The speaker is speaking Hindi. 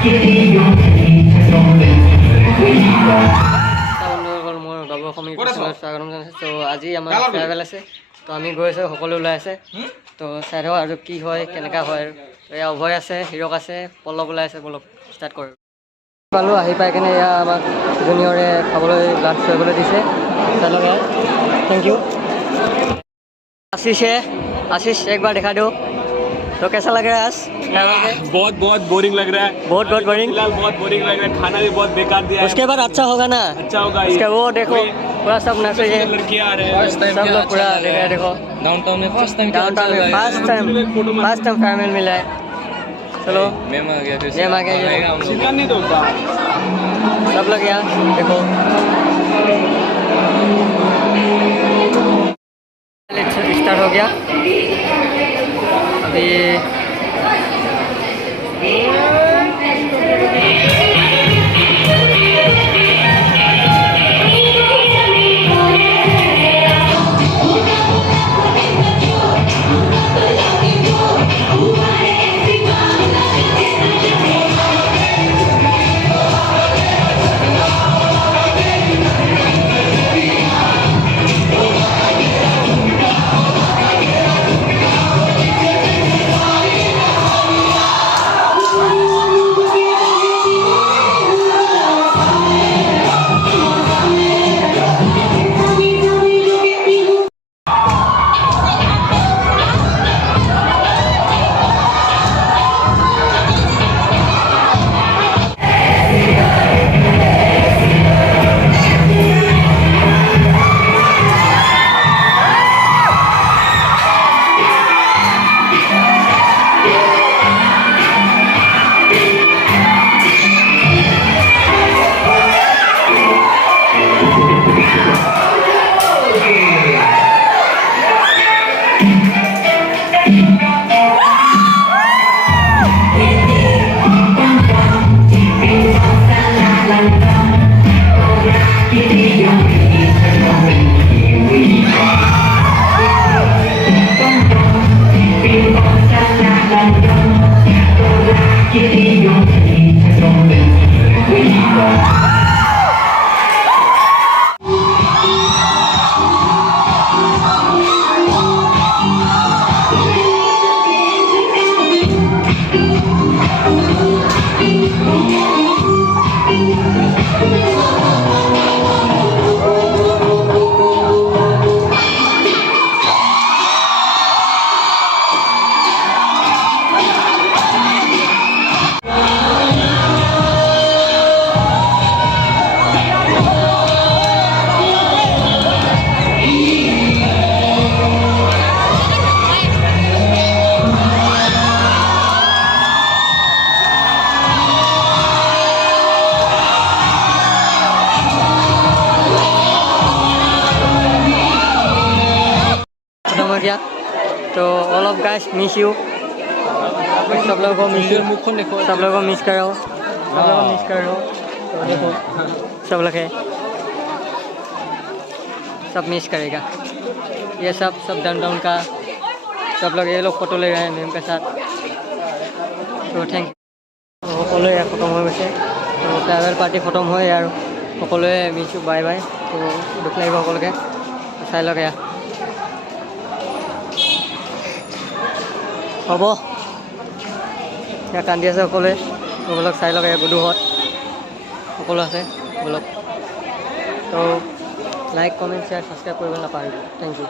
বন্ধুসকল মোৰ বাবু অসমীয়া চেনেলত স্বাগতম জনাইছোঁ। তো আজি আমাৰ ট্ৰেভেল আছে, তো আমি গৈ আছোঁ, সকলো ওলাই আছে। তো চাই থাকক আৰু কি হয় কেনেকুৱা হয়। আৰু এয়া অভয় আছে, হিৰক আছে, পল্লৱ ওলাই আছে। পল্লৱ ষ্টাৰ্ট কৰোঁ। পালোঁ আহি পাই কেনে এয়া আমাক জুনিয়ৰে খাবলৈ লাঞ্চ কৰিবলৈ দিছে। চাই লওক ইয়াত, থেংক ইউ। आशीष एक बार दिखा दो तो कैसा लग रहा है आज? बहुत बहुत बोरिंग लग रहा है। बहुत बोरिंग, फिलहाल बहुत बोरिंग लग रहा है। खाना भी बहुत बेकार दिया है। उसके बाद अच्छा होगा ना? अच्छा होगा। इसका वो देखो पूरा सब नशे है, लड़कियां आ रहे हैं, सब लोग पूरा देख रहे हैं। देखो डाउनटाउन में first time first time family मिला है। चलो मैम आ गया, फिर मैम आ गया, ये हम लोग चिकन नहीं होता। सब लोग यहाँ देखो। स्टार्ट हो गया अभी। गया तो all of guys miss you, सब लोगों को मिस यू, सब लोगों को मिस कर रहा हूँ, सब लोगों को मिस कर रहा हूँ। तो देखो सब लोग है, सब मिस करेगा। ये सब डाउनटाउन का सब लोग, ये लोग फोटो ले रहे हैं मैम के साथ। तो थैंक यू। সকলোৱে খতম হৈ গৈছে, তো ট্ৰেভেল পাৰ্টি খতম হৈ আৰু সকলোৱে মিছ ইউ, বাই বাই। তো দুখ লাগিব সকলোকে, চাই লওক এয়া হ'ব। এতিয়া কান্দি আছে সকলোৱে, সকলোক চাই লওক। গুডুহঁত সকলো আছে সকলোক। তো লাইক কমেণ্ট শ্বেয়াৰ ছাবস্ক্ৰাইব কৰিব নাপাহৰিব। Thank you.